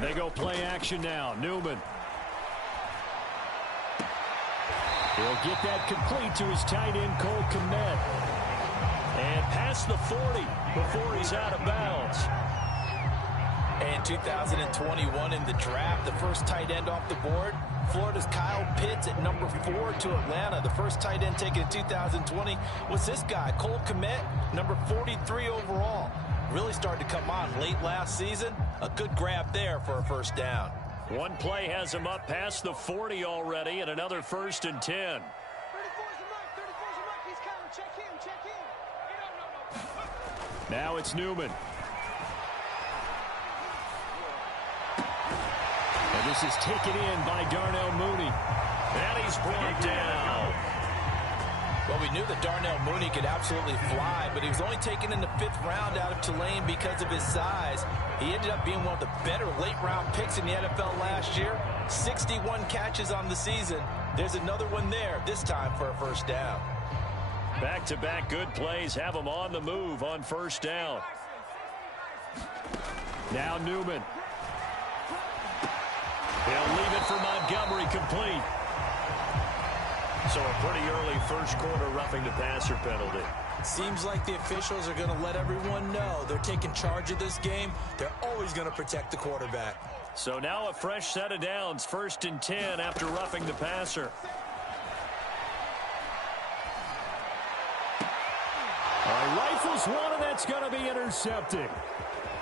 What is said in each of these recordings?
And they go play action now. Newman. He'll get that complete to his tight end, Cole Kmet. And past the 40 before he's out of bounds. And 2021 in the draft, the first tight end off the board, Florida's Kyle Pitts at number 4 to Atlanta. The first tight end taken in 2020 was this guy, Cole Kmet, number 43 overall. Really started to come on late last season. A good grab there for a first down. One play has him up past the 40 already, and another 1st and 10. Now it's Newman. And this is taken in by Darnell Mooney. And he's brought down. Well, we knew that Darnell Mooney could absolutely fly, but he was only taken in the 5th round out of Tulane because of his size. He ended up being one of the better late-round picks in the NFL last year. 61 catches on the season. There's another one there, this time for a first down. Back-to-back good plays have him on the move on first down. Now Newman. He'll leave it for Montgomery complete. So a pretty early first quarter roughing the passer penalty. Seems like the officials are going to let everyone know they're taking charge of this game. They're always going to protect the quarterback. So now a fresh set of downs, 1st and 10 after roughing the passer. Rifles one, and that's going to be intercepted.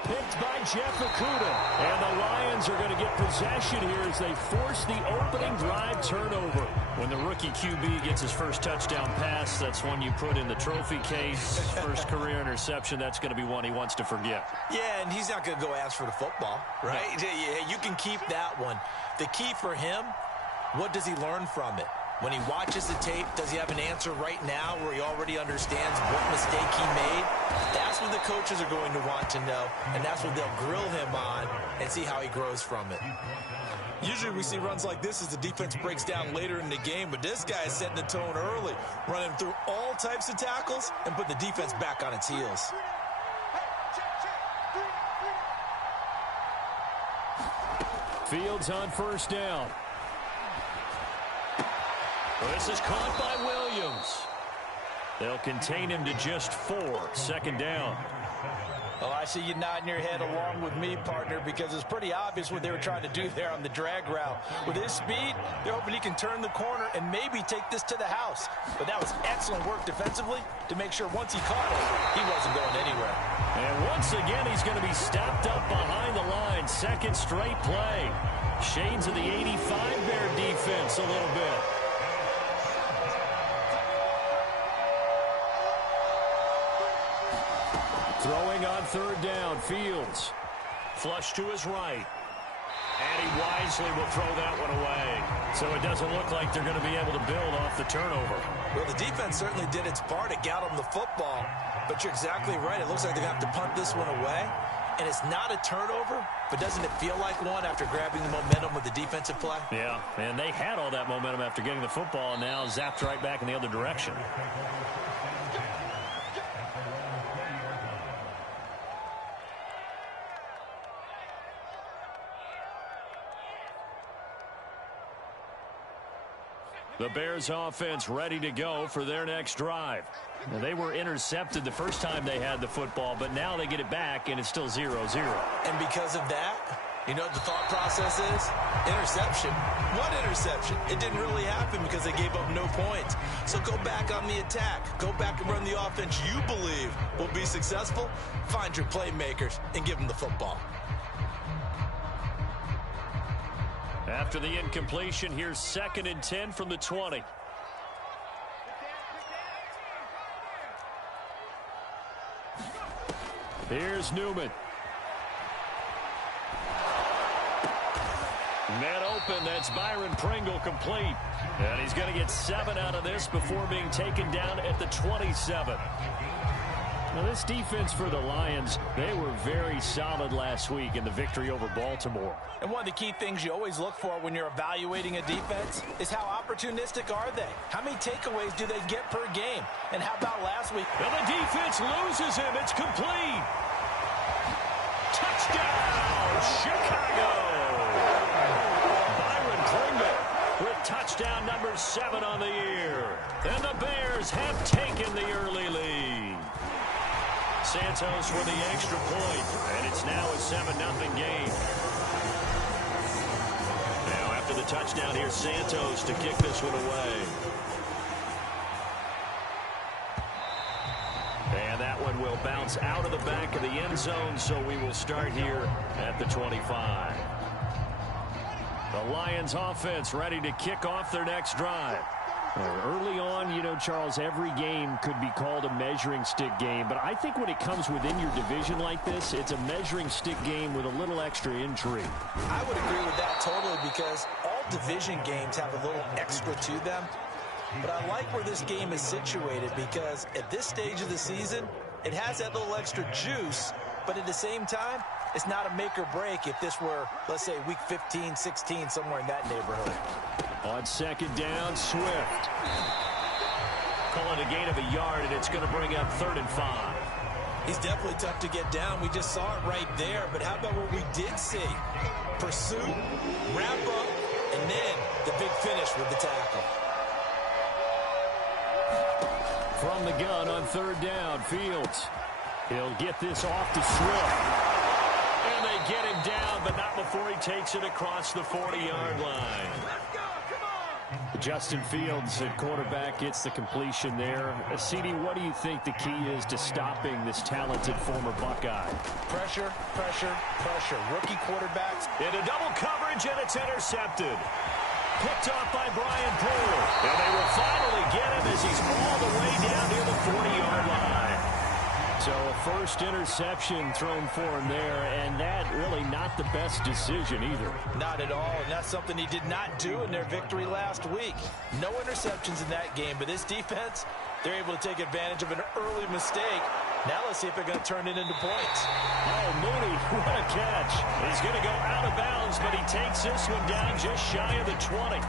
Picked by Jeff Okudah. And the Lions are going to get possession here as they force the opening drive turnover. When the rookie QB gets his first touchdown pass, that's one you put in the trophy case. First career interception, that's going to be one he wants to forget. Yeah, and he's not going to go ask for the football, right? Yeah, you can keep that one. The key for him, what does he learn from it? When he watches the tape, does he have an answer right now where he already understands what mistake he made? That's what the coaches are going to want to know, and that's what they'll grill him on and see how he grows from it. Usually we see runs like this as the defense breaks down later in the game, but this guy is setting the tone early, running through all types of tackles and put the defense back on its heels. Fields on first down. This is caught by Williams. They'll contain him to just 4. 2nd down. Well, I see you nodding your head along with me, partner, because it's pretty obvious what they were trying to do there on the drag route. With his speed, they're hoping he can turn the corner and maybe take this to the house. But that was excellent work defensively to make sure once he caught it, he wasn't going anywhere. And once again, he's going to be stopped up behind the line. 2nd straight play. Shades of the 85 Bear defense a little bit. Throwing on 3rd down, Fields. Flush to his right. And he wisely will throw that one away. So it doesn't look like they're going to be able to build off the turnover. Well, the defense certainly did its part to get them the football. But you're exactly right. It looks like they're going to have to punt this one away. And it's not a turnover, but doesn't it feel like one after grabbing the momentum with the defensive play? Yeah, and they had all that momentum after getting the football, and now zapped right back in the other direction. The Bears offense ready to go for their next drive. Now, they were intercepted the first time they had the football, but now they get it back, and it's still 0-0. And because of that, you know what the thought process is? Interception. What interception? It didn't really happen because they gave up no points. So go back on the attack. Go back and run the offense you believe will be successful. Find your playmakers and give them the football. After the incompletion, here's 2nd and 10 from the 20. Here's Newman. Man open, that's Byron Pringle complete. And he's going to get 7 out of this before being taken down at the 27. Now, this defense for the Lions, they were very solid last week in the victory over Baltimore. And one of the key things you always look for when you're evaluating a defense is how opportunistic are they? How many takeaways do they get per game? And how about last week? And the defense loses him. It's complete. Touchdown, Chicago. 7 on the year. And the Bears have taken the early lead. Santos for the extra point, and it's now a 7-0 game. Now after the touchdown, here's Santos to kick this one away. And that one will bounce out of the back of the end zone, so we will start here at the 25. The Lions offense ready to kick off their next drive. Early on, you know, Charles, every game could be called a measuring stick game. But I think when it comes within your division like this, it's a measuring stick game with a little extra intrigue. I would agree with that totally because all division games have a little extra to them. But I like where this game is situated because at this stage of the season, it has that little extra juice. But at the same time, it's not a make or break if this were, let's say, week 15, 16, somewhere in that neighborhood. On second down, Swift. Calling a gain of a yard, and it's going to bring up 3rd and 5. He's definitely tough to get down. We just saw it right there. But how about what we did see? Pursuit, wrap up, and then the big finish with the tackle. From the gun on 3rd down, Fields. He'll get this off to Swift. And they get him down, but not before he takes it across the 40-yard line. Justin Fields at quarterback gets the completion there. CD, what do you think the key is to stopping this talented former Buckeye? Pressure, pressure, pressure. Rookie quarterbacks. Into double coverage, and it's intercepted. Picked off by Brian Poole. And they will finally get him as he's all the way down near the 40-yard line. So a first interception thrown for him there, and that really not the best decision either. Not at all, and that's something he did not do in their victory last week. No interceptions in that game, but this defense, they're able to take advantage of an early mistake. Now let's see if they're going to turn it into points. Oh, Mooney, what a catch. He's going to go out of bounds, but he takes this one down just shy of the 20.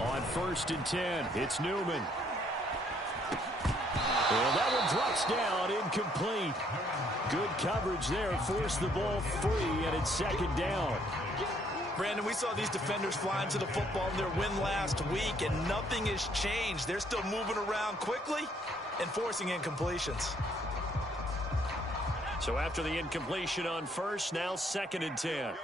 On 1st and 10, it's Newman. Well, that one drops down, incomplete. Good coverage there, forced the ball free, and it's 2nd down. Brandon, we saw these defenders flying to the football in their win last week, and nothing has changed. They're still moving around quickly and forcing incompletions. So after the incompletion on 1st, now 2nd and 10.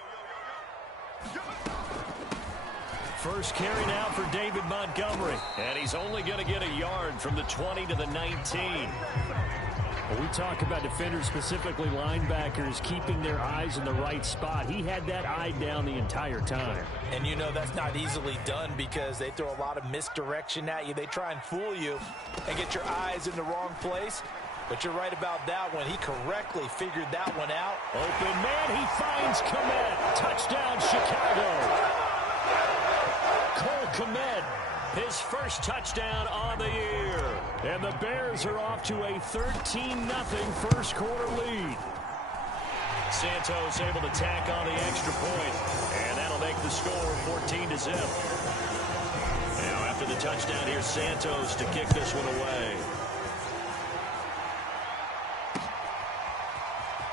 First carry now for David Montgomery. And he's only going to get a yard from the 20 to the 19. When we talk about defenders, specifically linebackers, keeping their eyes in the right spot, he had that eye down the entire time. And you know that's not easily done because they throw a lot of misdirection at you. They try and fool you and get your eyes in the wrong place. But you're right about that one. He correctly figured that one out. Open man, he finds Kmet. Touchdown, Chicago. Cole Kmet, his first touchdown on the year. And the Bears are off to a 13-0 first quarter lead. Santos able to tack on the extra point, and that'll make the score 14-0. Now after the touchdown, here's Santos to kick this one away.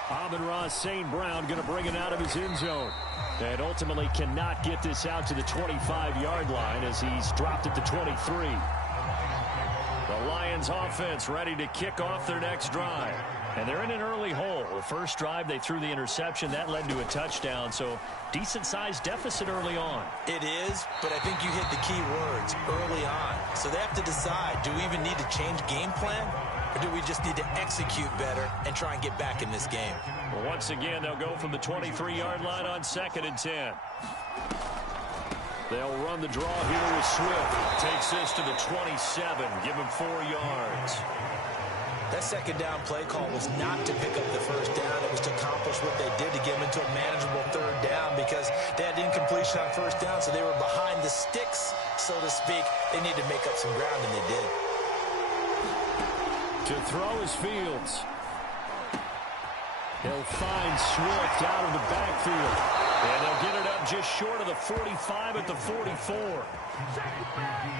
Amon-Ra St. Brown going to bring it out of his end zone. And ultimately cannot get this out to the 25-yard line as he's dropped at the 23. The Lions offense ready to kick off their next drive. And they're in an early hole. The first drive, they threw the interception. That led to a touchdown. So decent-sized deficit early on. It is, but I think you hit the key words early on. So they have to decide, do we even need to change game plan? Or do we just need to execute better and try and get back in this game? Well, once again, they'll go from the 23-yard line on 2nd and 10. They'll run the draw here with Swift. Takes this to the 27. Give him 4 yards. That second down play call was not to pick up the first down. It was to accomplish what they did to get them into a manageable 3rd down because they had incompletion on 1st down, so they were behind the sticks, so to speak. They needed to make up some ground, and they did. To throw is Fields. He'll find Swift out of the backfield. And they'll get it up just short of the 45 at the 44.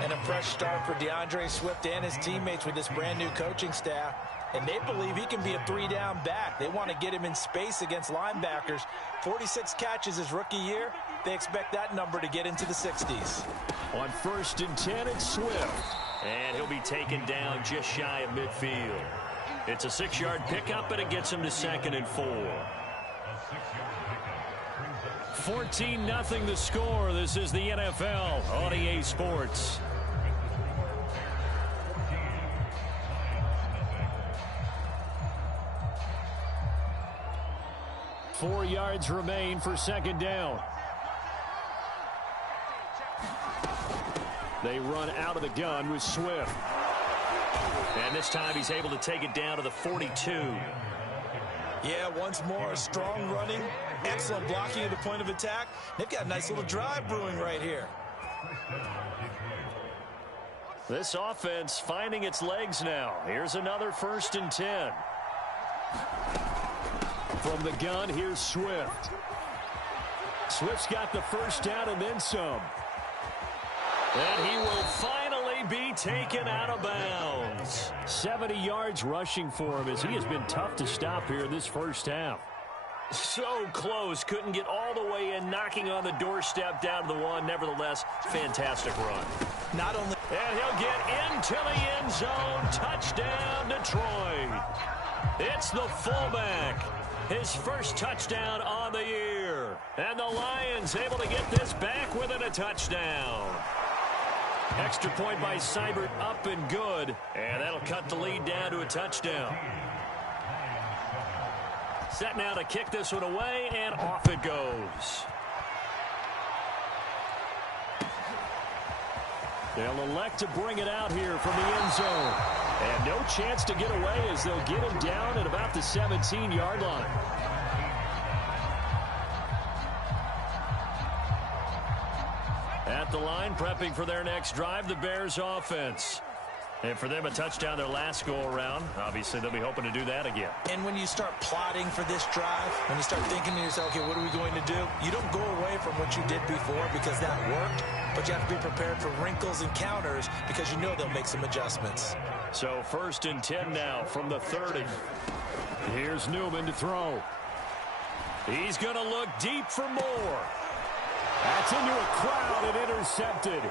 And a fresh start for DeAndre Swift and his teammates with this brand new coaching staff. and they believe he can be a three-down back. They want to get him in space against linebackers. 46 catches his rookie year. They expect that number to get into the 60s. On 1st and 10, it's Swift. And he'll be taken down just shy of midfield. It's a 6-yard pickup, and it gets him to 2nd and 4. 14-0 the score. This is the NFL on EA Sports. Four yards remain for 2nd down. They run out of the gun with Swift. And this time he's able to take it down to the 42. Yeah, once more, strong running, excellent blocking at the point of attack. They've got a nice little drive brewing right here. This offense finding its legs now. Here's another 1st and 10. From the gun, here's Swift. Swift's got the first down and then some. And he will finally be taken out of bounds. 70 yards rushing for him as he has been tough to stop here in this first half. So close. Couldn't get all the way in, knocking on the doorstep down to the one. Nevertheless, fantastic run. Not only... And he'll get into the end zone. Touchdown, Detroit. It's the fullback. His first touchdown on the year. And the Lions able to get this back within a touchdown. Extra point by Seibert, up and good. And that'll cut the lead down to a touchdown. Set now to kick this one away, and off it goes. They'll elect to bring it out here from the end zone. And no chance to get away as they'll get him down at about the 17-yard line. At the line, prepping for their next drive, the Bears offense. And for them, a touchdown their last go-around. Obviously, they'll be hoping to do that again. And when you start plotting for this drive, when you start thinking to yourself, okay, what are we going to do? You don't go away from what you did before because that worked, but you have to be prepared for wrinkles and counters because you know they'll make some adjustments. So 1st and 10 now from the 30. Here's Newman to throw. He's going to look deep for more. That's into a crowd and intercepted.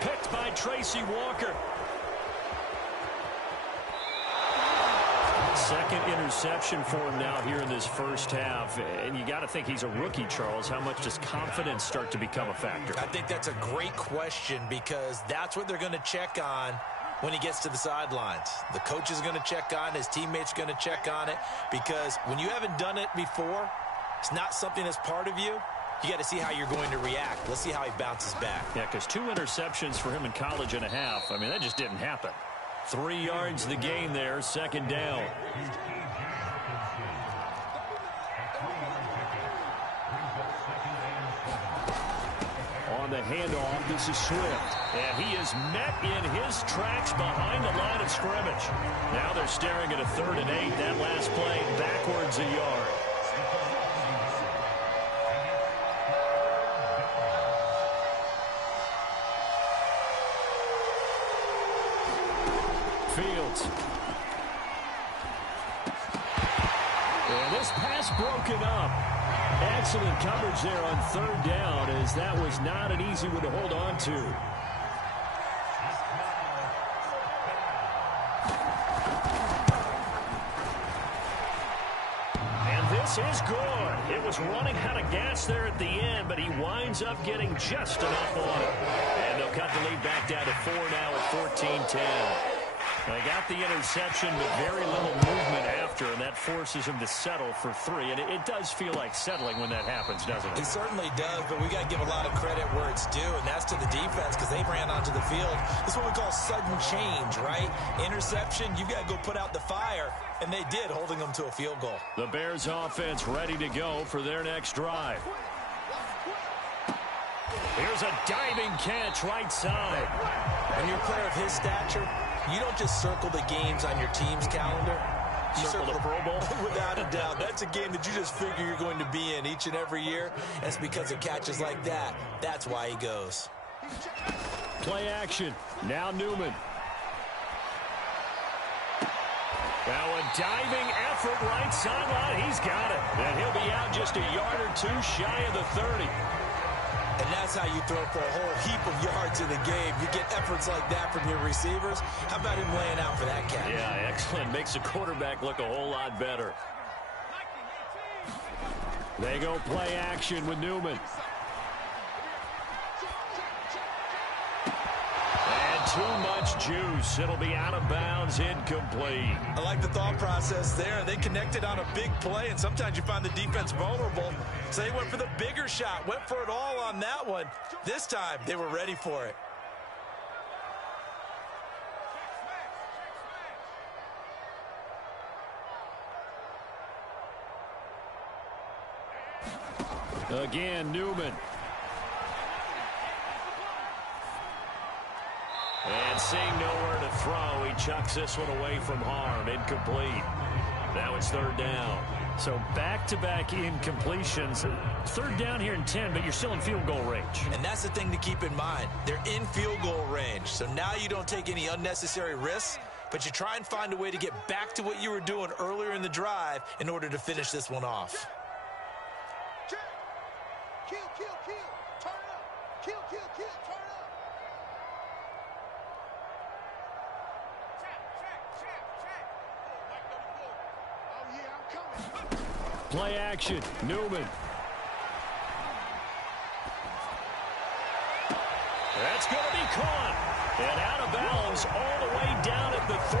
Picked by Tracy Walker. Second interception for him now here in this first half. And you got to think he's a rookie, Charles. How much does confidence start to become a factor? I think that's a great question because that's what they're going to check on when he gets to the sidelines. The coach is going to check on it. His teammates are going to check on it because when you haven't done it before, it's not something that's part of you. You got to see how you're going to react. Let's see how he bounces back. Yeah, because 2 interceptions for him in college and a half. I mean, that just didn't happen. 3 yards the gain there, 2nd down. On the handoff, this is Swift. And he is met in his tracks behind the line of scrimmage. Now they're staring at a 3rd and 8. That last play backwards a yard. Fields. And this pass broken up. Excellent coverage there on 3rd down as that was not an easy one to hold on to. And this is good. It was running out of gas there at the end, but he winds up getting just enough on it. And they'll cut the lead back down to 4 now at 14-10. They got the interception, but very little movement after, and that forces him to settle for 3. And it does feel like settling when that happens, doesn't it? It certainly does, but we got to give a lot of credit where it's due, and that's to the defense because they ran onto the field. This is what we call sudden change, right? Interception, you've got to go put out the fire, and they did, holding them to a field goal. The Bears offense ready to go for their next drive. Here's a diving catch right side. When you're a player of his stature, you don't just circle the games on your team's calendar. You circle the Pro Bowl. Without a doubt. That's a game that you just figure you're going to be in each and every year. And it's because of catches like that. That's why he goes. Play action. Now Newman. Now a diving effort right sideline. He's got it. And he'll be out just a yard or two shy of the 30. And that's how you throw for a whole heap of yards in the game. You get efforts like that from your receivers. How about him laying out for that catch? Yeah, excellent. Makes the quarterback look a whole lot better. They go play action with Newman. And too much juice. It'll be out of bounds, incomplete. I like the thought process there. They connected on a big play, and sometimes you find the defense vulnerable. So they went for the bigger shot, went for it all on that one. This time, they were ready for it. Again, Newman. And seeing nowhere to throw, he chucks this one away from harm. Incomplete. Now it's third down. So back-to-back incompletions. Third down here in 10, but you're still in field goal range. And that's the thing to keep in mind. They're in field goal range. So now you don't take any unnecessary risks, but you try and find a way to get back to what you were doing earlier in the drive in order to finish this one off. Play action, Newman. That's going to be caught. And out of bounds all the way down at the 3.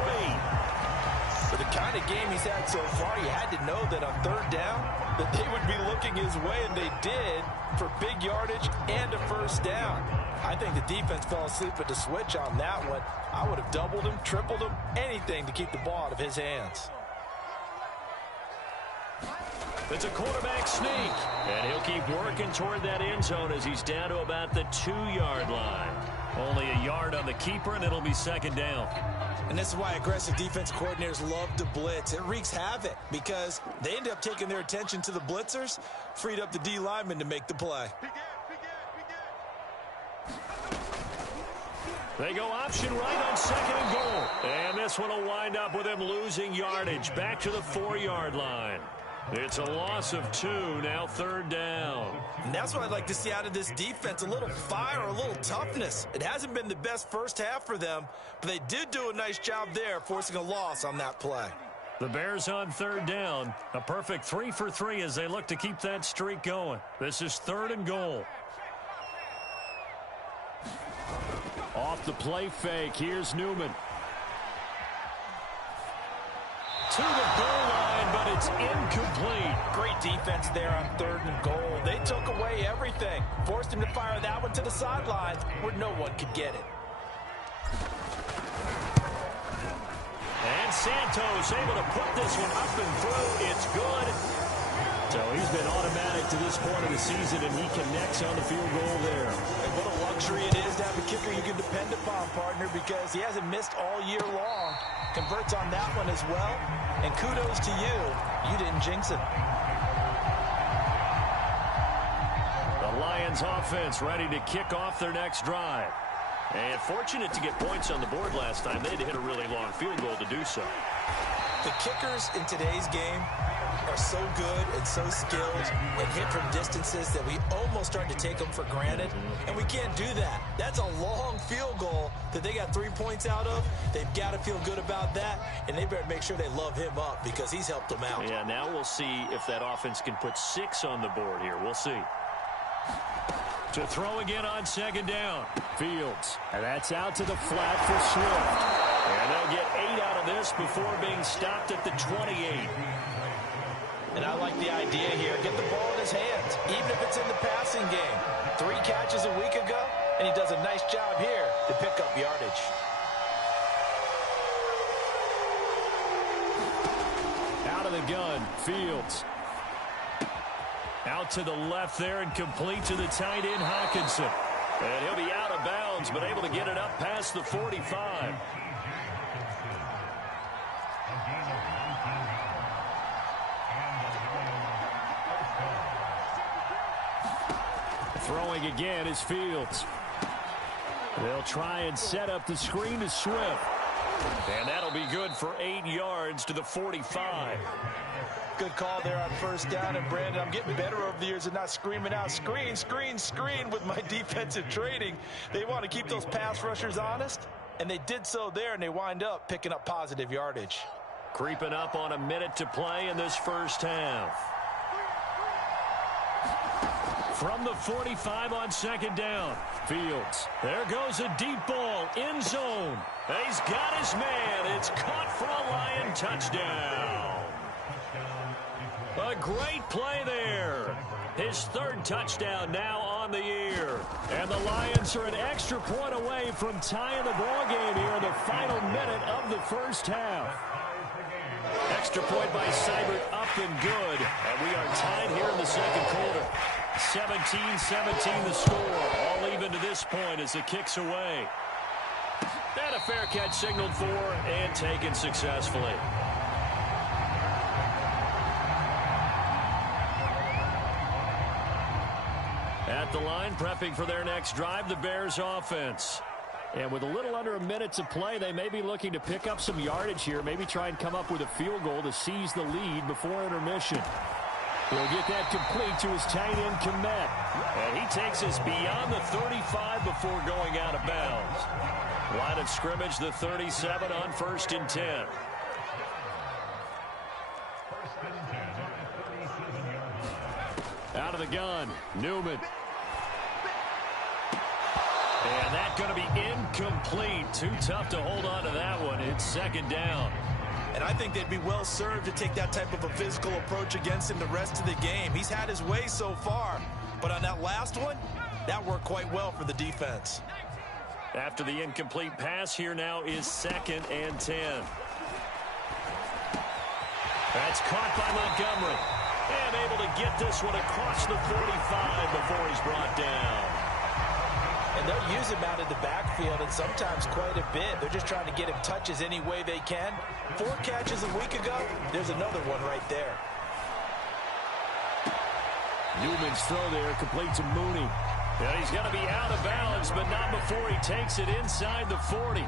For the kind of game he's had so far, you had to know that on third down, that they would be looking his way, and they did, for big yardage and a first down. I think the defense fell asleep at the switch on that one. I would have doubled him, tripled him, anything to keep the ball out of his hands. It's a quarterback sneak, and he'll keep working toward that end zone as he's down to about the 2-yard line. Only a yard on the keeper, and it'll be second down. And this is why aggressive defense coordinators love to blitz. It wreaks havoc because they end up taking their attention to the blitzers, freed up the D lineman to make the play. They go option right on second and goal. And this one will wind up with him losing yardage back to the 4-yard line. It's a loss of 2, now third down. And that's what I'd like to see out of this defense, a little fire, a little toughness. It hasn't been the best first half for them, but they did do a nice job there, forcing a loss on that play. The Bears on third down. A perfect 3 for 3 as they look to keep that streak going. This is third and goal. Off the play fake, here's Newman. To the goal line, but it's incomplete. Great defense there on third and goal. They took away everything. Forced him to fire that one to the sideline where no one could get it. And Santos able to put this one up and through. It's good. So he's been automatic to this point of the season, and he connects on the field goal there. And what a luxury it is to have a kicker you can depend upon, partner, because he hasn't missed all year long. Converts on that one as well. And kudos to you. You didn't jinx it. The Lions offense ready to kick off their next drive. And fortunate to get points on the board last time. They had to hit a really long field goal to do so. The kickers in today's game are so good and so skilled and hit from distances that we almost start to take them for granted, and we can't do that. That's a long field goal that they got 3 points out of. They've got to feel good about that, and they better make sure they love him up because he's helped them out. Yeah, now we'll see if that offense can put 6 on the board here. We'll see. To throw again on second down. Fields. And that's out to the flat for Swift. And they'll get 8 out of this before being stopped at the 28. And I like the idea here. Get the ball in his hands, even if it's in the passing game. 3 catches a week ago, and he does a nice job here to pick up yardage. Out of the gun, Fields. Out to the left there and complete to the tight end, Hawkinson. And he'll be out of bounds, but able to get it up past the 45. Throwing again is Fields. They'll try and set up the screen to Swift. And that'll be good for 8 yards to the 45. Good call there on first down. And, Brandon, I'm getting better over the years and not screaming out, screen, screen, screen with my defensive training. They want to keep those pass rushers honest, and they did so there, and they wind up picking up positive yardage. Creeping up on a minute to play in this first half. From the 45 on second down. Fields. There goes a deep ball. End zone. He's got his man. It's caught for a Lion touchdown. A great play there. His third touchdown now on the year. And the Lions are an extra point away from tying the ball game here in the final minute of the first half. Extra point by Seibert up and good. And we are tied here in the second quarter. 17-17 the score. All even to this point as the kick's away. And a fair catch signaled for and taken successfully. At the line, prepping for their next drive, the Bears offense. And with a little under a minute to play, they may be looking to pick up some yardage here, maybe try and come up with a field goal to seize the lead before intermission. He'll get that complete to his tight end, Komet. And he takes us beyond the 35 before going out of bounds. Line of scrimmage, the 37 on 1st and 10. Out of the gun, Newman. And that's going to be incomplete. Too tough to hold on to that one. It's second down. And I think they'd be well served to take that type of a physical approach against him the rest of the game. He's had his way so far. But on that last one, that worked quite well for the defense. After the incomplete pass, here now is 2nd and 10. That's caught by Montgomery. And able to get this one across the 45 before he's brought down. And they'll use him out of the backfield, and sometimes quite a bit. They're just trying to get him touches any way they can. 4 catches a week ago, there's another one right there. Newman's throw there, complete to Mooney. And he's going to be out of bounds, but not before he takes it inside the 40.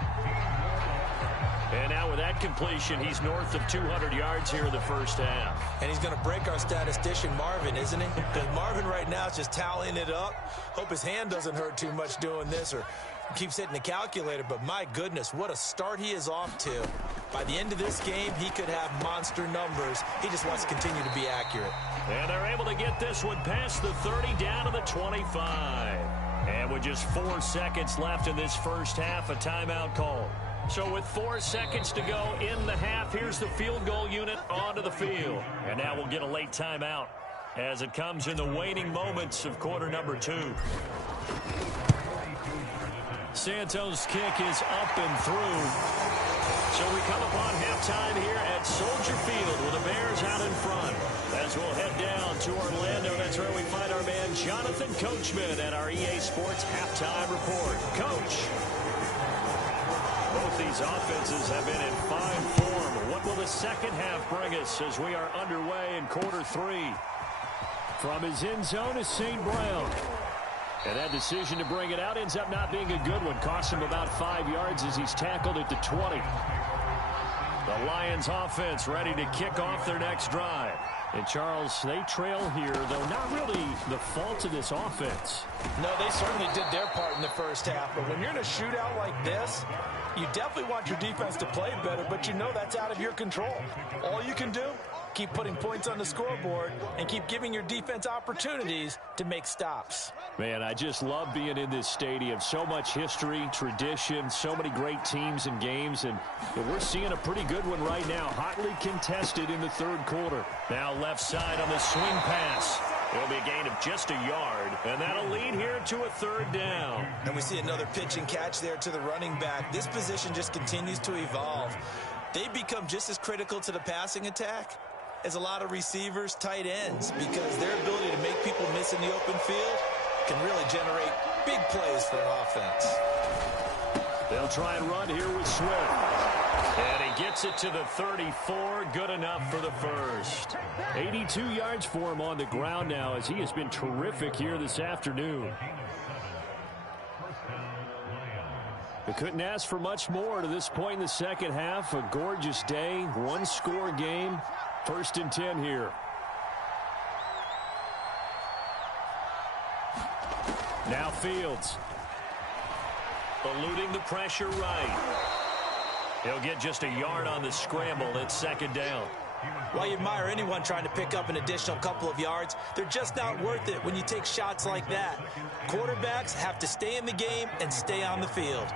And now with that completion, he's north of 200 yards here in the first half. And he's going to break our statistician, Marvin, isn't he? Because Marvin right now is just tallying it up. Hope his hand doesn't hurt too much doing this or keeps hitting the calculator. But my goodness, what a start he is off to. By the end of this game, he could have monster numbers. He just wants to continue to be accurate. And they're able to get this one past the 30 down to the 25. And with just 4 seconds left in this first half, a timeout call. So with 4 seconds to go in the half, here's the field goal unit onto the field. And now we'll get a late timeout as it comes in the waning moments of quarter number 2. Santos' kick is up and through. So we come upon halftime here at Soldier Field with the Bears out in front. As we'll head down to Orlando, that's where we find our man Jonathan Coachman at our EA Sports Halftime Report. Coach. Both these offenses have been in fine form. What will the second half bring us as we are underway in quarter 3? From his end zone is St. Brown. And that decision to bring it out ends up not being a good one. Costs him about 5 yards as he's tackled at the 20. The Lions offense ready to kick off their next drive. And, Charles, they trail here, though not really the fault of this offense. No, they certainly did their part in the first half. But when you're in a shootout like this, you definitely want your defense to play better, but you know that's out of your control. All you can do, keep putting points on the scoreboard and keep giving your defense opportunities to make stops. Man, I just love being in this stadium. So much history, tradition, so many great teams and games, and we're seeing a pretty good one right now. Hotly contested in the third quarter. Now left side on the swing pass. It'll be a gain of just a yard, and that'll lead here to a 3rd down. And we see another pitch and catch there to the running back. This position just continues to evolve. They become just as critical to the passing attack as a lot of receivers, tight ends, because their ability to make people miss in the open field can really generate big plays for an offense. They'll try and run here with Swift. And he gets it to the 34. Good enough for the first. 82 yards for him on the ground now as he has been terrific here this afternoon. We couldn't ask for much more to this point in the second half. A gorgeous day, one-score game. 1st and 10 here. Now Fields. Eluding the pressure right. He'll get just a yard on the scramble. It's 2nd down. Well, you admire anyone trying to pick up an additional couple of yards. They're just not worth it when you take shots like that. Quarterbacks have to stay in the game and stay on the field.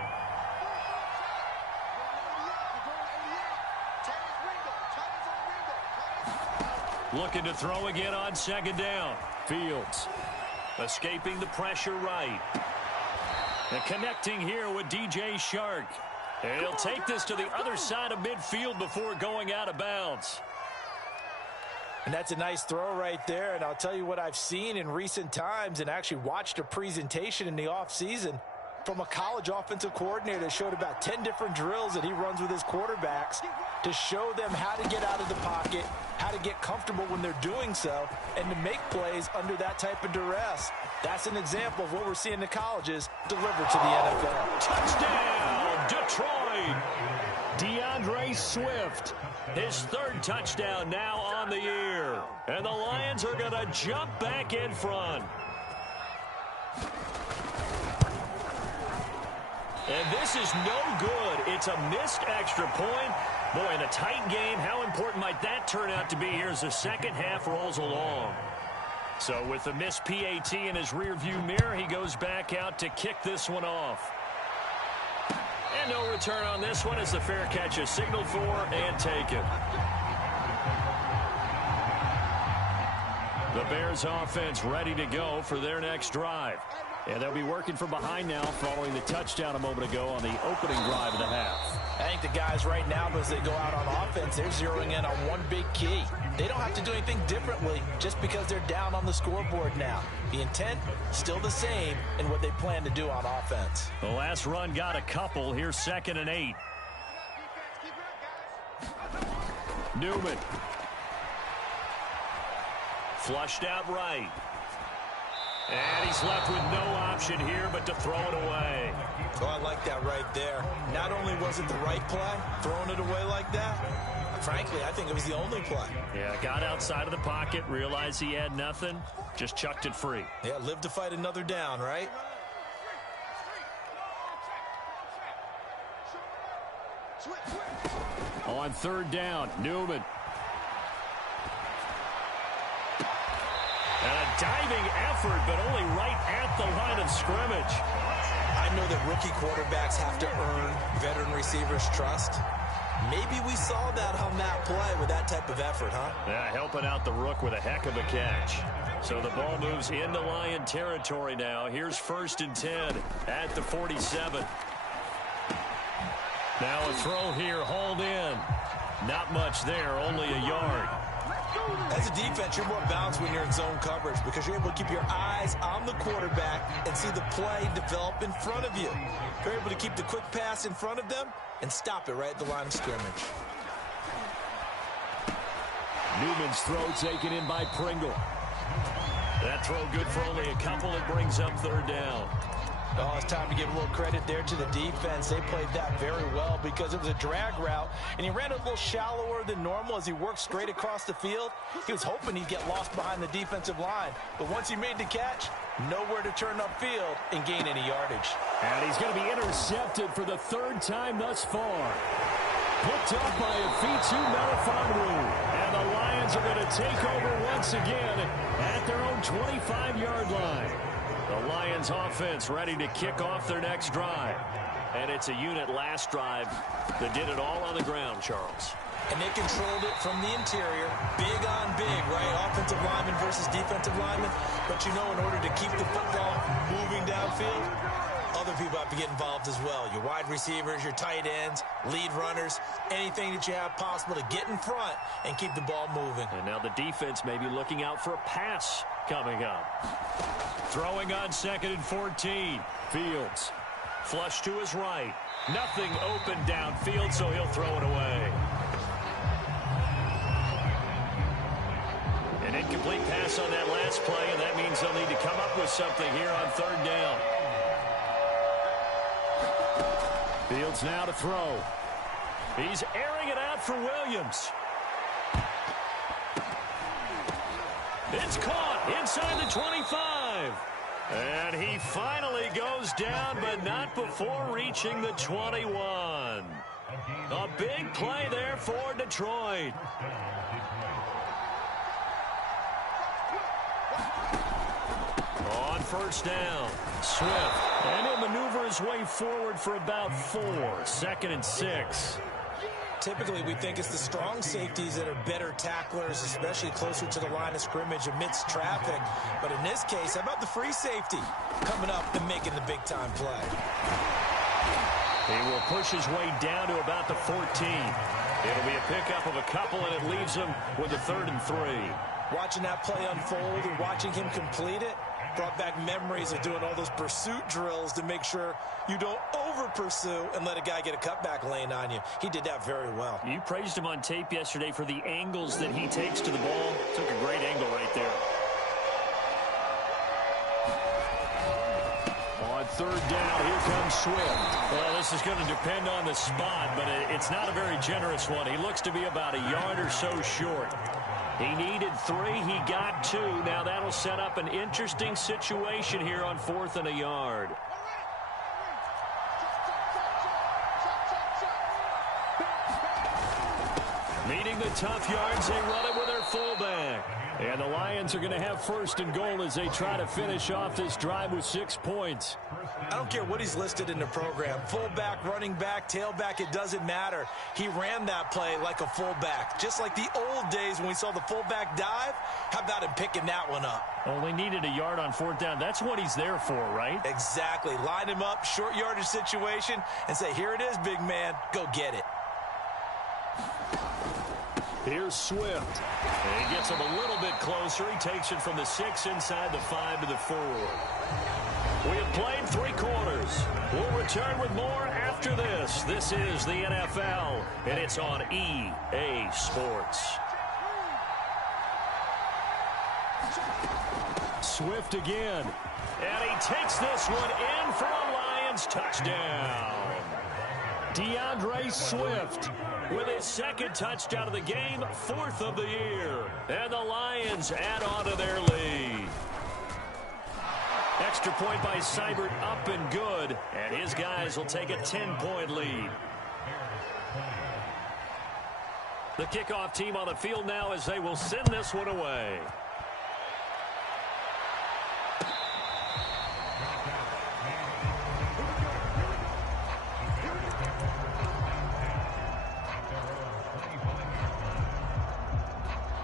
Looking to throw again on 2nd down. Fields. Escaping the pressure right. And connecting here with DJ Shark. And he'll take this to the other side of midfield before going out of bounds. And that's a nice throw right there. And I'll tell you what I've seen in recent times and actually watched a presentation in the offseason from a college offensive coordinator that showed about 10 different drills that he runs with his quarterbacks to show them how to get out of the pocket, how to get comfortable when they're doing so, and to make plays under that type of duress. That's an example of what we're seeing in the colleges delivered to the NFL. Touchdown, Detroit! DeAndre Swift. His 3rd touchdown now on the year. And the Lions are going to jump back in front. And this is no good. It's a missed extra point. Boy, in a tight game, how important might that turn out to be here as the second half rolls along? So with the missed PAT in his rearview mirror, he goes back out to kick this one off. And no return on this one as the fair catch is signaled for and taken. The Bears offense ready to go for their next drive. And they'll be working from behind now following the touchdown a moment ago on the opening drive of the half. I think the guys right now, as they go out on offense, they're zeroing in on one big key. They don't have to do anything differently just because they're down on the scoreboard now. The intent, still the same in what they plan to do on offense. The last run got a couple. Here's 2nd and 8. Newman. Flushed out right. And he's left with no option here but to throw it away. Oh, I like that right there. Not only was it the right play, throwing it away like that, frankly, I think it was the only play. Yeah, got outside of the pocket, realized he had nothing, just chucked it free. Yeah, live to fight another down, right? On 3rd down, Newman. And a diving effort, but only right at the line of scrimmage. I know that rookie quarterbacks have to earn veteran receivers' trust. Maybe we saw that on that play with that type of effort, huh? Yeah, helping out the rook with a heck of a catch. So the ball moves into Lion territory now. Here's 1st and 10 at the 47. Now a throw here, hauled in. Not much there, only a yard. As a defense, you're more balanced when you're in zone coverage because you're able to keep your eyes on the quarterback and see the play develop in front of you. You're able to keep the quick pass in front of them and stop it right at the line of scrimmage. Newman's throw taken in by Pringle. That throw good for only a couple. It brings up 3rd down. Oh, it's time to give a little credit there to the defense. They played that very well because it was a drag route, and he ran a little shallower than normal as he worked straight across the field. He was hoping he'd get lost behind the defensive line, but once he made the catch, nowhere to turn upfield and gain any yardage. And he's going to be intercepted for the 3rd time thus far. Picked up by Afitu Melifonwu. And the Lions are going to take over once again at their own 25-yard line. The Lions offense ready to kick off their next drive. And it's a unit last drive that did it all on the ground, Charles. And they controlled it from the interior, big on big, right? Offensive lineman versus defensive lineman. But you know, in order to keep the football moving downfield, other people have to get involved as well. Your wide receivers, your tight ends, lead runners, anything that you have possible to get in front and keep the ball moving. And now the defense may be looking out for a pass coming up. Throwing on 2nd and 14. Fields. Flush to his right. Nothing open downfield, so he'll throw it away. An incomplete pass on that last play, and that means they'll need to come up with something here on 3rd down. Fields now to throw. He's airing it out for Williams. It's caught inside the 25. And he finally goes down, but not before reaching the 21. A big play there for Detroit. On first down, Swift. And he'll maneuver his way forward for about 4. 2nd and 6. Typically, we think it's the strong safeties that are better tacklers, especially closer to the line of scrimmage amidst traffic. But in this case, how about the free safety coming up and making the big-time play? He will push his way down to about the 14. It'll be a pickup of a couple, and it leaves him with a 3rd and 3. Watching that play unfold and watching him complete it brought back memories of doing all those pursuit drills to make sure you don't over-pursue and let a guy get a cutback lane on you. He did that very well. You praised him on tape yesterday for the angles that he takes to the ball. Took a great angle right there. On 3rd down, here comes Swift. Well, this is going to depend on the spot, but it's not a very generous one. He looks to be about a yard or so short. He needed 3. He got 2. Now that'll set up an interesting situation here on 4th and a yard. Meeting the tough yards, they run it with their fullback. And the Lions are going to have 1st and goal as they try to finish off this drive with 6 points. I don't care what he's listed in the program. Fullback, running back, tailback, it doesn't matter. He ran that play like a fullback. Just like the old days when we saw the fullback dive. How about him picking that one up? Only needed a yard on 4th down. That's what he's there for, right? Exactly. Line him up, short yardage situation, and say, here it is, big man. Go get it. Here's Swift. And he gets him a little bit closer. He takes it from the 6 inside the 5 to the 4. We have played 3 quarters. We'll return with more after this. This is the NFL, and it's on EA Sports. Swift again. And he takes this one in for a Lions touchdown. DeAndre Swift with his 2nd touchdown of the game, 4th of the year. And the Lions add on to their lead. Extra point by Seibert up and good. And his guys will take a 10-point lead. The kickoff team on the field now as they will send this one away.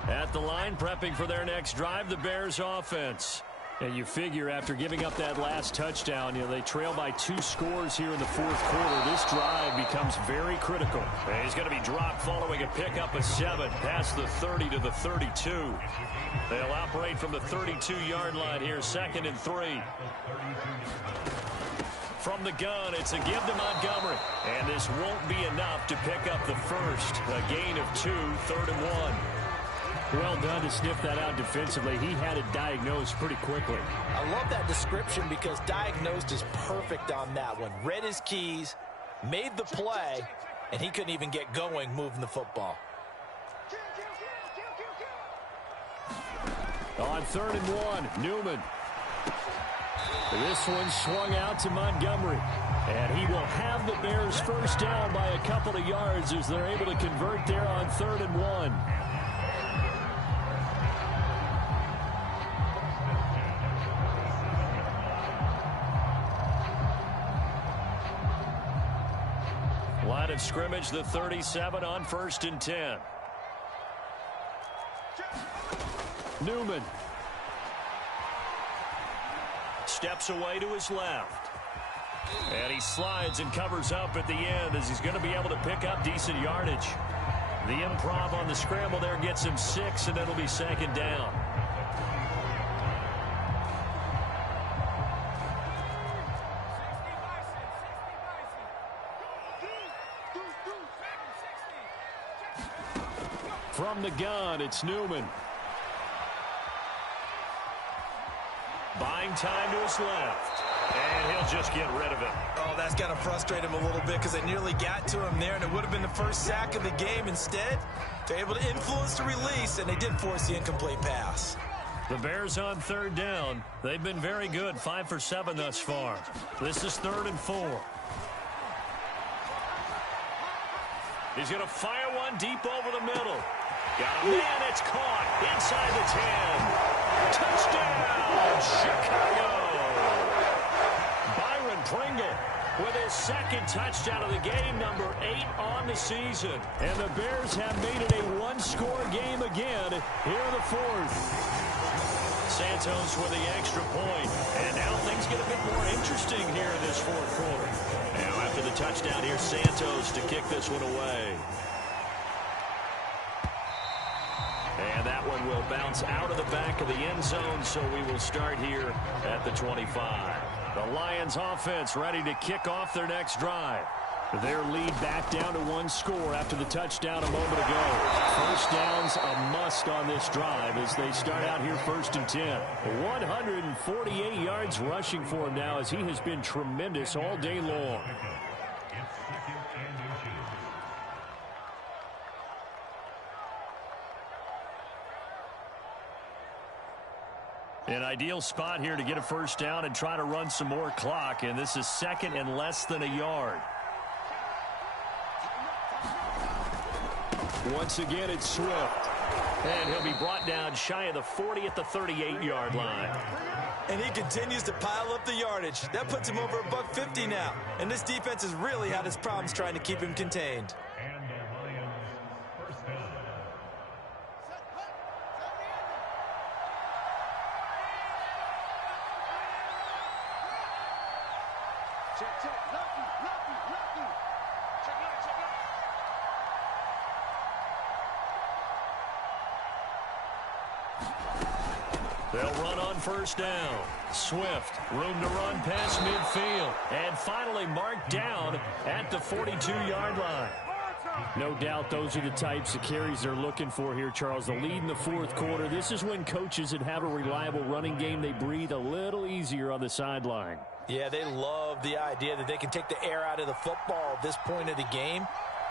At the line, prepping for their next drive, the Bears offense. And you figure after giving up that last touchdown, they trail by 2 scores here in the 4th quarter. This drive becomes very critical. And he's going to be dropped following a pickup of 7 past the 30 to the 32. They'll operate from the 32-yard line here, 2nd and 3. From the gun, it's a give to Montgomery. And this won't be enough to pick up the first. A gain of 2, 3rd and 1. Well done to sniff that out defensively. He had it diagnosed pretty quickly. I love that description because diagnosed is perfect on that one. Read his keys, made the play, and he couldn't even get going moving the football. On 3rd and 1, Newman. This one swung out to Montgomery. And he will have the Bears first down by a couple of yards as they're able to convert there on 3rd and 1. Line of scrimmage, the 37 on 1st and 10. Newman. Steps away to his left. And he slides and covers up at the end as he's going to be able to pick up decent yardage. The improv on the scramble there gets him 6, and it'll be 2nd down. From the gun, it's Newman. Buying time to his left. And he'll just get rid of it. Oh, that's got to frustrate him a little bit because they nearly got to him there, and it would have been the first sack of the game. Instead, they're able to influence the release, and they did force the incomplete pass. The Bears on third down. They've been very good, 5 for 7 thus far. This is 3rd and 4. He's going to fire one deep over the middle. Got a man, it's caught inside the 10. Touchdown, Chicago. Byron Pringle with his second touchdown of the game, number 8 on the season. And the Bears have made it a one-score game again here in the 4th. Santos with the extra point. And now things get a bit more interesting here in this 4th quarter. Now after the touchdown, here's Santos to kick this one away. And that one will bounce out of the back of the end zone, so we will start here at the 25. The Lions offense ready to kick off their next drive. Their lead back down to 1 score after the touchdown a moment ago. First down's a must on this drive as they start out here 1st and 10. 148 yards rushing for him now as he has been tremendous all day long. An ideal spot here to get a first down and try to run some more clock, and this is 2nd and less than a yard. Once again, it's Swift. And he'll be brought down shy of the 40 at the 38-yard line. And he continues to pile up the yardage. That puts him over $150 now. And this defense has really had its problems trying to keep him contained. They'll run on first down. Swift, room to run past midfield. And finally marked down at the 42-yard line. No doubt those are the types of carries they're looking for here, Charles. The lead in the 4th quarter. This is when coaches that have a reliable running game, they breathe a little easier on the sideline. Yeah, they love the idea that they can take the air out of the football at this point of the game.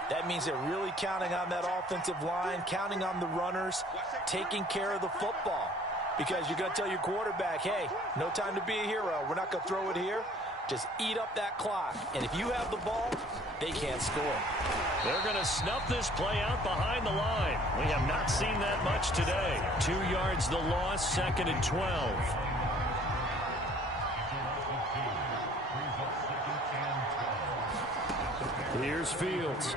That means they're really counting on that offensive line, counting on the runners, taking care of the football. Because you're going to tell your quarterback, hey, no time to be a hero. We're not going to throw it here. Just eat up that clock. And if you have the ball, they can't score. They're going to snuff this play out behind the line. We have not seen that much today. 2 yards the loss, 2nd and 12. Here's Fields.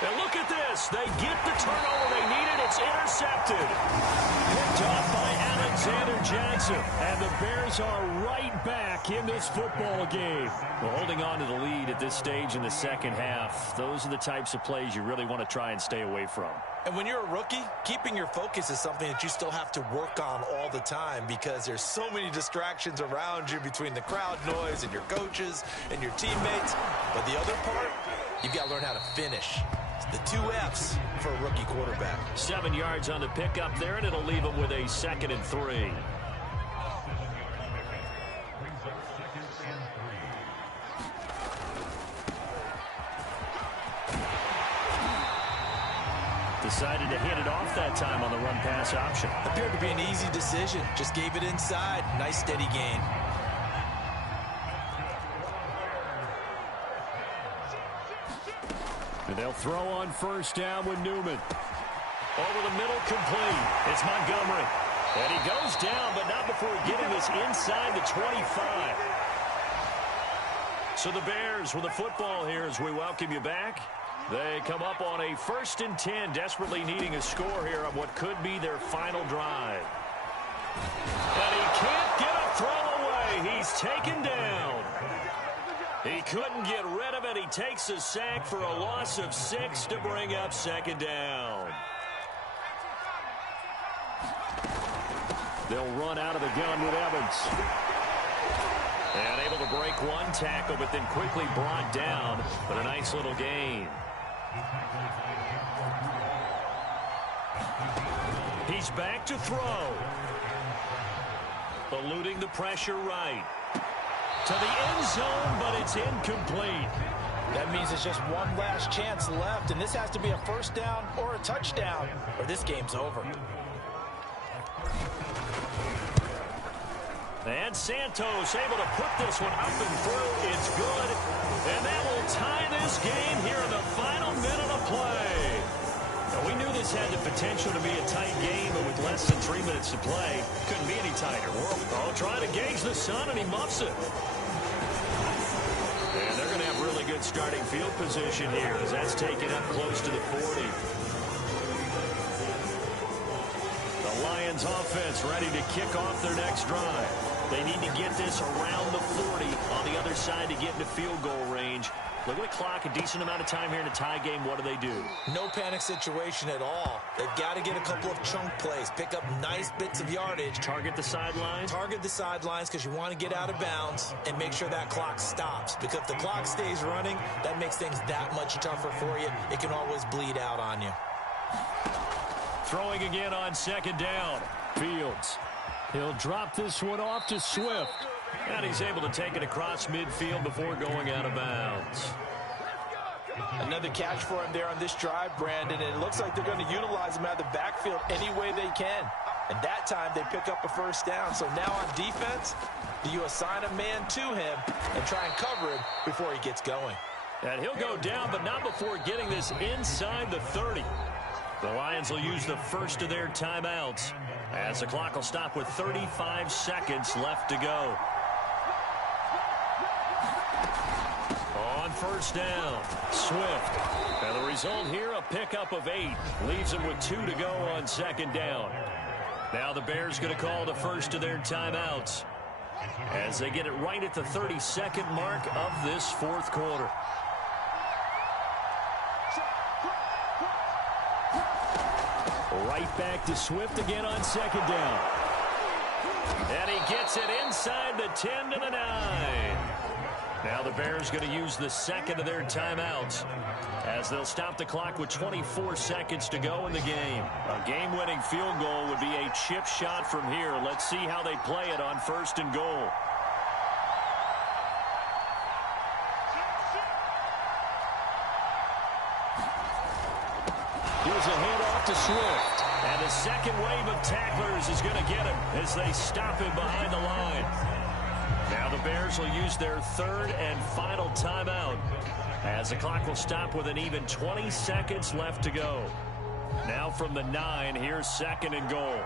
And look at this. They get the turnover they needed. It's intercepted. Picked off by Alexander Johnson. And the Bears are right back in this football game. Well, holding on to the lead at this stage in the 2nd half, those are the types of plays you really want to try and stay away from. And when you're a rookie, keeping your focus is something that you still have to work on all the time because there's so many distractions around you between the crowd noise and your coaches and your teammates. But the other part, you've got to learn how to finish. The 2 F's for a rookie quarterback. 7 yards on the pickup there, and it'll leave him with a 2nd and 3. Decided to hit it off that time on the run-pass option. Appeared to be an easy decision. Just gave it inside. Nice steady gain. And they'll throw on first down with Newman. Over the middle, complete. It's Montgomery. And he goes down, but not before getting this inside the 25. So the Bears with the football here as we welcome you back. They come up on a 1st and 10, desperately needing a score here on what could be their final drive. And he can't get a throw away. He's taken down. He couldn't get rid of it. He takes a sack for a loss of 6 to bring up 2nd down. They'll run out of the gun with Evans. And able to break one tackle, but then quickly brought down. But a nice little gain. He's back to throw. Eluding the pressure right. To the end zone, but it's incomplete. That means it's just one last chance left, and this has to be a first down or a touchdown, or this game's over. And Santos able to put this one up and through. It's good. And that will tie this game here in the final minute of play. Now, we knew this had the potential to be a tight game, but with less than 3 minutes to play, couldn't be any tighter. We're trying to gauge the sun, and he muffs it. And they're going to have really good starting field position here as that's taken up close to the 40. The Lions offense ready to kick off their next drive. They need to get this around the 40 on the other side to get into field goal range. Look at the clock, a decent amount of time here in a tie game. What do? No panic situation at all. They've got to get a couple of chunk plays, pick up nice bits of yardage. Target the sidelines? Target the sidelines because you want to get out of bounds and make sure that clock stops. Because if the clock stays running, that makes things that much tougher for you. It can always bleed out on you. Throwing again on second down. Fields. He'll drop this one off to Swift. And he's able to take it across midfield before going out of bounds. Another catch for him there on this drive, Brandon. And it looks like they're going to utilize him out of the backfield any way they can. And that time they pick up a first down. So now on defense, do you assign a man to him and try and cover him before he gets going? And he'll go down, but not before getting this inside the 30. The Lions will use the first of their timeouts as the clock will stop with 35 seconds left to go. On first down, Swift. And the result here, a pickup of 8. Leaves them with 2 to go on second down. Now the Bears going to call the first of their timeouts as they get it right at the 32nd mark of this fourth quarter. Right back to Swift again on second down. And he gets it inside the 10 to the 9. Now the Bears going to use the second of their timeouts as they'll stop the clock with 24 seconds to go in the game. A game-winning field goal would be a chip shot from here. Let's see how they play it on first and goal. Here's a handoff to Swift. And the second wave of tacklers is going to get him as they stop him behind the line. Now the Bears will use their third and final timeout as the clock will stop with an even 20 seconds left to go. Now from the 9, here's second and goal.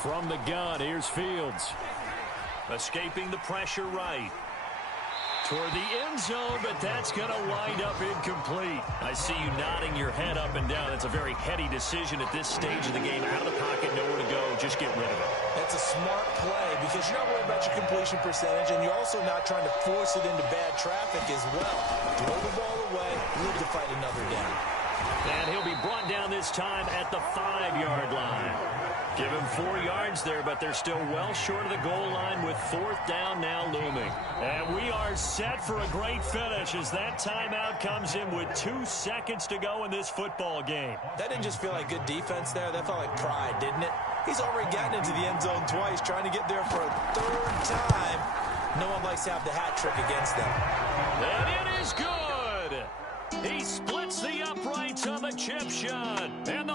From the gun, here's Fields. Escaping the pressure right. Toward the end zone, but that's going to wind up incomplete. I see you nodding your head up and down. It's a very heady decision at this stage of the game. Out of the pocket, nowhere to go. Just get rid of it. That's a smart play because you're not worried about your completion percentage, and you're also not trying to force it into bad traffic as well. Throw the ball away, live to fight another down. And he'll be brought down this time at the 5-yard line. Give him 4 yards there, but they're still well short of the goal line with fourth down now looming. And we are set for a great finish as that timeout comes in with 2 seconds to go in this football game. That didn't just feel like good defense there. That felt like pride, didn't it? He's already gotten into the end zone twice, trying to get there for a third time. No one likes to have the hat trick against them. And it is good. He splits the uprights on the chip shot. And